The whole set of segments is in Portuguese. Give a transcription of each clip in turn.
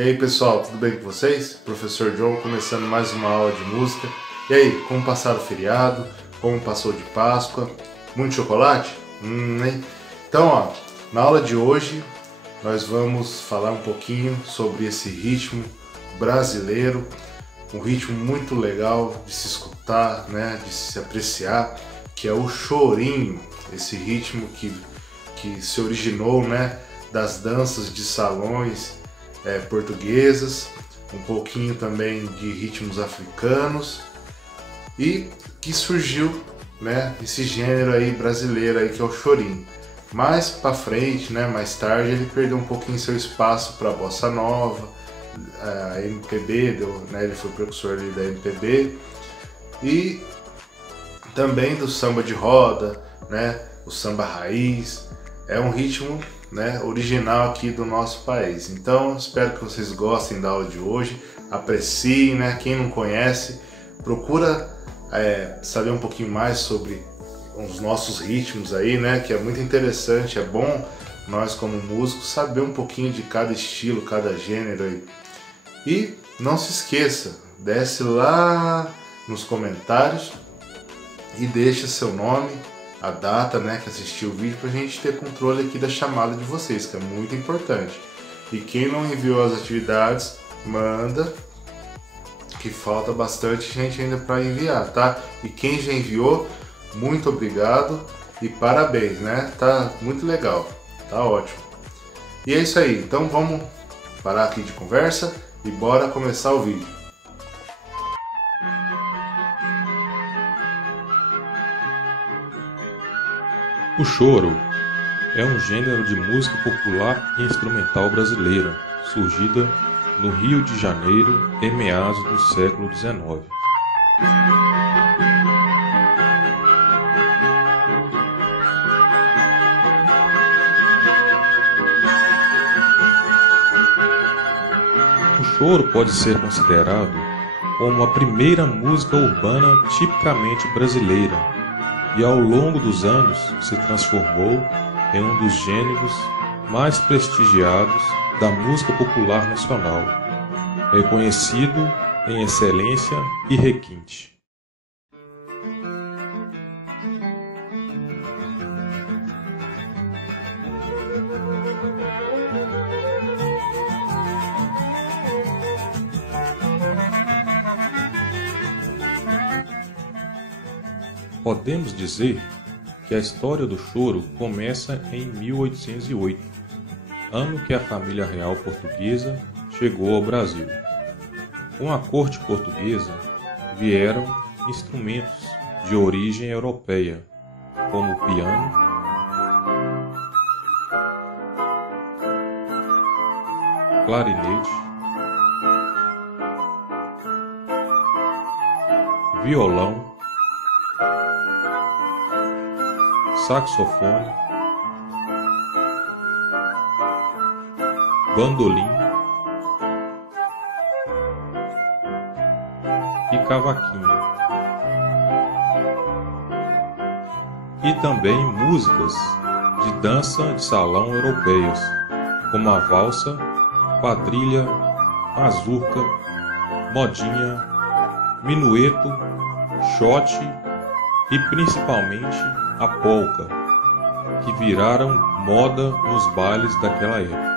E aí pessoal, tudo bem com vocês? Professor John começando mais uma aula de música. E aí, como passaram o feriado? Como passou de Páscoa? Muito chocolate? Hein? Então, ó, na aula de hoje nós vamos falar um pouquinho sobre esse ritmo brasileiro, um ritmo muito legal de se escutar, né, de se apreciar, que é o chorinho, esse ritmo que se originou, né, das danças de salões portuguesas, um pouquinho também de ritmos africanos, e que surgiu, né, esse gênero aí brasileiro aí que é o chorinho. Mais para frente, né, mais tarde, ele perdeu um pouquinho seu espaço para a bossa nova, a MPB, né, ele foi precursor ali da MPB, e também do samba de roda, né, o samba raiz. É um ritmo, né, original aqui do nosso país. Então espero que vocês gostem da aula de hoje, apreciem, né? Quem não conhece, procura saber um pouquinho mais sobre os nossos ritmos aí, né, que é muito interessante. É bom nós como músicos saber um pouquinho de cada estilo, cada gênero aí. E não se esqueça, desce lá nos comentários e deixa seu nome, a data, né, que assistiu o vídeo, pra gente ter controle aqui da chamada de vocês, que é muito importante. E quem não enviou as atividades, manda, que falta bastante gente ainda para enviar, tá? E quem já enviou, muito obrigado e parabéns, né? Tá muito legal, tá ótimo. E é isso aí, então vamos parar aqui de conversa e bora começar o vídeo. O choro é um gênero de música popular e instrumental brasileira, surgida no Rio de Janeiro em meados do século XIX. O choro pode ser considerado como a primeira música urbana tipicamente brasileira, e ao longo dos anos se transformou em um dos gêneros mais prestigiados da música popular nacional, reconhecido em excelência e requinte. Podemos dizer que a história do choro começa em 1808, ano que a família real portuguesa chegou ao Brasil. Com a corte portuguesa vieram instrumentos de origem europeia, como o piano, clarinete, violão, saxofone, bandolim e cavaquinho, e também músicas de dança de salão europeias, como a valsa, quadrilha, mazurca, modinha, minueto, shot e principalmente a polca, que viraram moda nos bailes daquela época.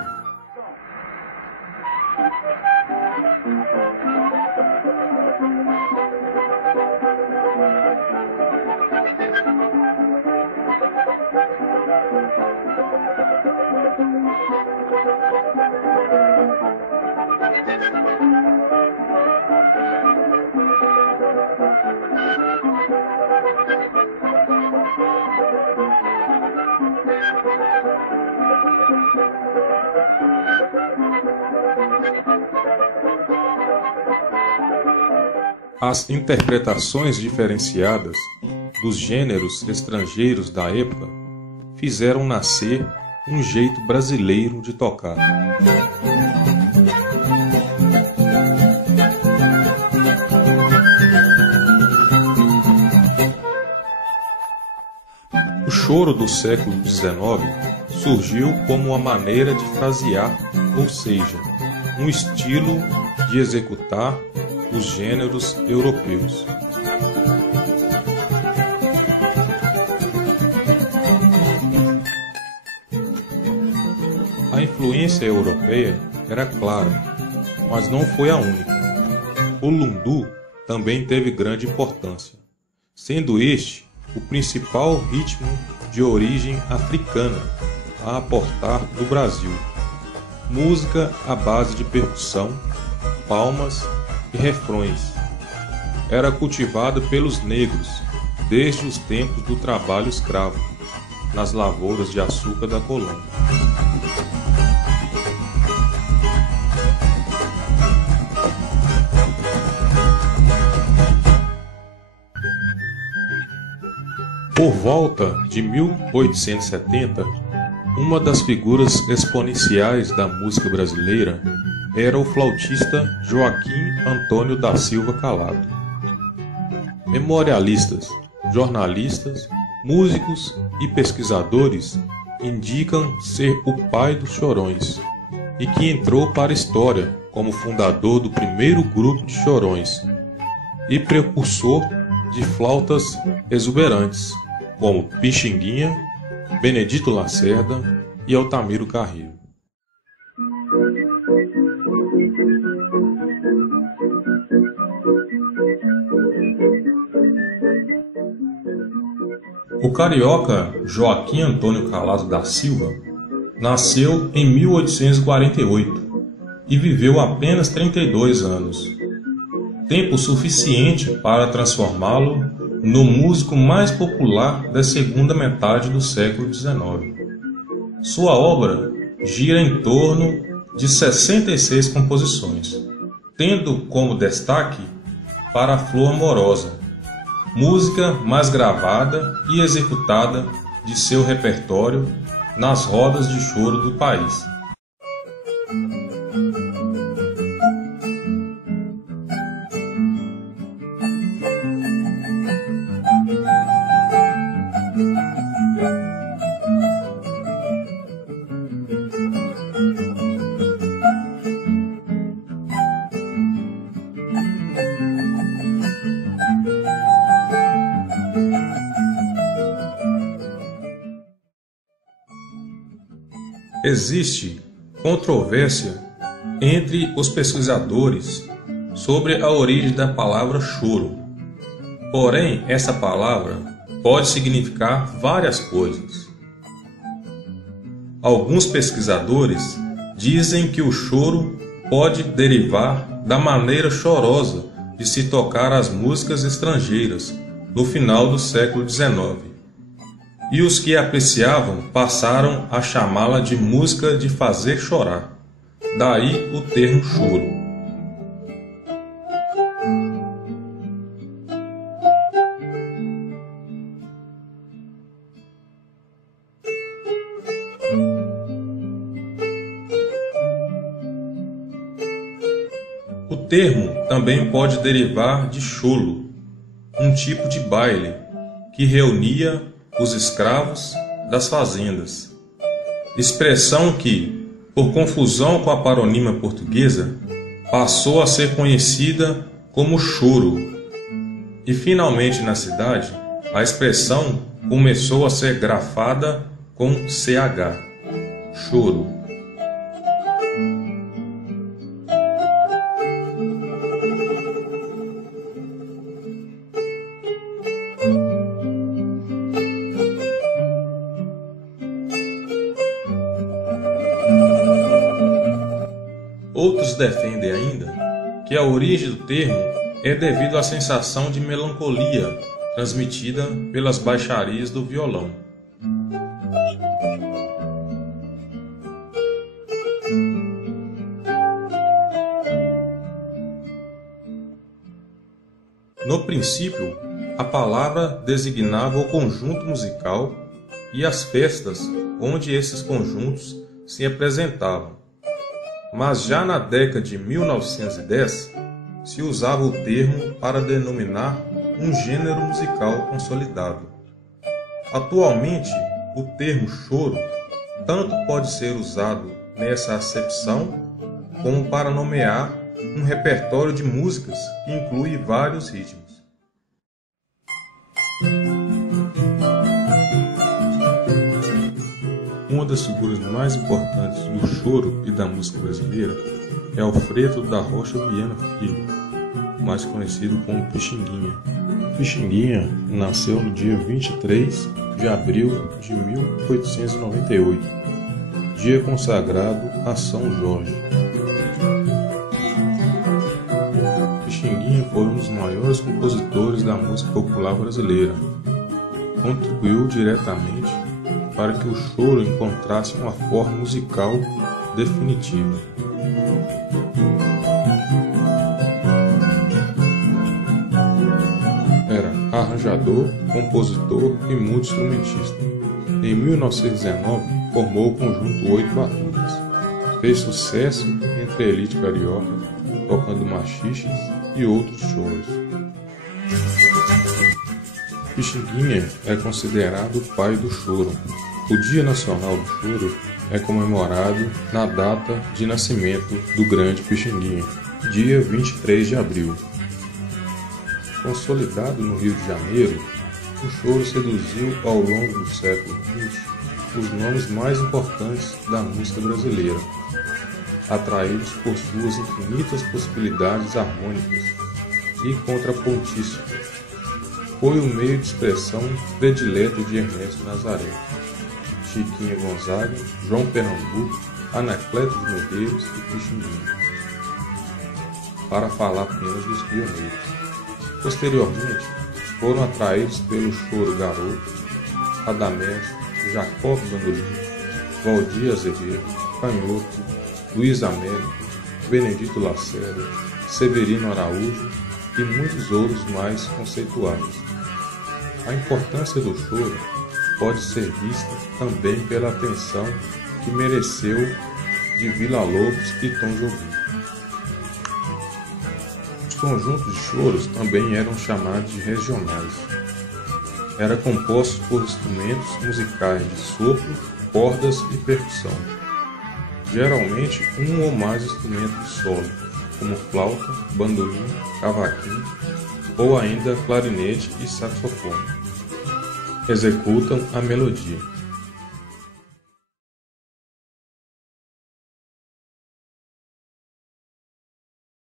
As interpretações diferenciadas dos gêneros estrangeiros da época fizeram nascer um jeito brasileiro de tocar. O choro do século XIX surgiu como uma maneira de frasear, ou seja, um estilo de executar os gêneros europeus. A influência europeia era clara, mas não foi a única. O lundu também teve grande importância, sendo este o principal ritmo de origem africana a aportar no Brasil. Música à base de percussão, palmas e refrões. Era cultivado pelos negros desde os tempos do trabalho escravo, nas lavouras de açúcar da colônia. Por volta de 1870, uma das figuras exponenciais da música brasileira era o flautista Joaquim Antônio da Silva Calado. Memorialistas, jornalistas, músicos e pesquisadores indicam ser o pai dos chorões e que entrou para a história como fundador do primeiro grupo de chorões e precursor de flautas exuberantes, como Pixinguinha, Benedito Lacerda e Altamiro Carrilho. O carioca Joaquim Antônio Calado da Silva nasceu em 1848 e viveu apenas 32 anos, tempo suficiente para transformá-lo no músico mais popular da segunda metade do século XIX. Sua obra gira em torno de 66 composições, tendo como destaque Para a Flor Amorosa, música mais gravada e executada de seu repertório nas rodas de choro do país. Existe controvérsia entre os pesquisadores sobre a origem da palavra choro. Porém, essa palavra pode significar várias coisas. Alguns pesquisadores dizem que o choro pode derivar da maneira chorosa de se tocar as músicas estrangeiras no final do século XIX. E os que apreciavam passaram a chamá-la de música de fazer chorar. Daí o termo choro. O termo também pode derivar de cholo, um tipo de baile que reunia os escravos das fazendas, expressão que, por confusão com a paronímia portuguesa, passou a ser conhecida como choro. E finalmente na cidade, a expressão começou a ser grafada com CH, choro. Outros defendem ainda que a origem do termo é devido à sensação de melancolia transmitida pelas baixarias do violão. No princípio, a palavra designava o conjunto musical e as festas onde esses conjuntos se apresentavam. Mas já na década de 1910, se usava o termo para denominar um gênero musical consolidado. Atualmente, o termo choro tanto pode ser usado nessa acepção, como para nomear um repertório de músicas que inclui vários ritmos. Uma das figuras mais importantes do choro e da música brasileira é Alfredo da Rocha Viana Filho, mais conhecido como Pixinguinha. Pixinguinha nasceu no dia 23 de abril de 1898, dia consagrado a São Jorge. Pixinguinha foi um dos maiores compositores da música popular brasileira. Contribuiu diretamente para que o choro encontrasse uma forma musical definitiva. Era arranjador, compositor e multi-instrumentista. Em 1919, formou o conjunto Oito Batuques. Fez sucesso entre a elite carioca, tocando machiches e outros choros. Pixinguinha é considerado o pai do choro. O Dia Nacional do Choro é comemorado na data de nascimento do grande Pixinguinha, dia 23 de abril. Consolidado no Rio de Janeiro, o choro seduziu ao longo do século XX os nomes mais importantes da música brasileira, atraídos por suas infinitas possibilidades harmônicas e contrapontísticas. Foi o meio de expressão predileto de Ernesto Nazaré, Chiquinha Gonzaga, João Pernambuco, Anacleto de Medeiros e Pixinguinha, para falar apenas dos pioneiros. Posteriormente, foram atraídos pelo choro Garoto, Radamés, Jacob Bandolim, Valdir Azevedo, Canhoto, Luiz Américo, Benedito Lacerda, Severino Araújo e muitos outros mais conceituados. A importância do choro pode ser vista também pela atenção que mereceu de Villa-Lobos e Tom Jobim. Os conjuntos de choros também eram chamados de regionais. Eram compostos por instrumentos musicais de sopro, cordas e percussão. Geralmente um ou mais instrumentos de solo, como flauta, bandolim, cavaquinho ou ainda clarinete e saxofone, executam a melodia.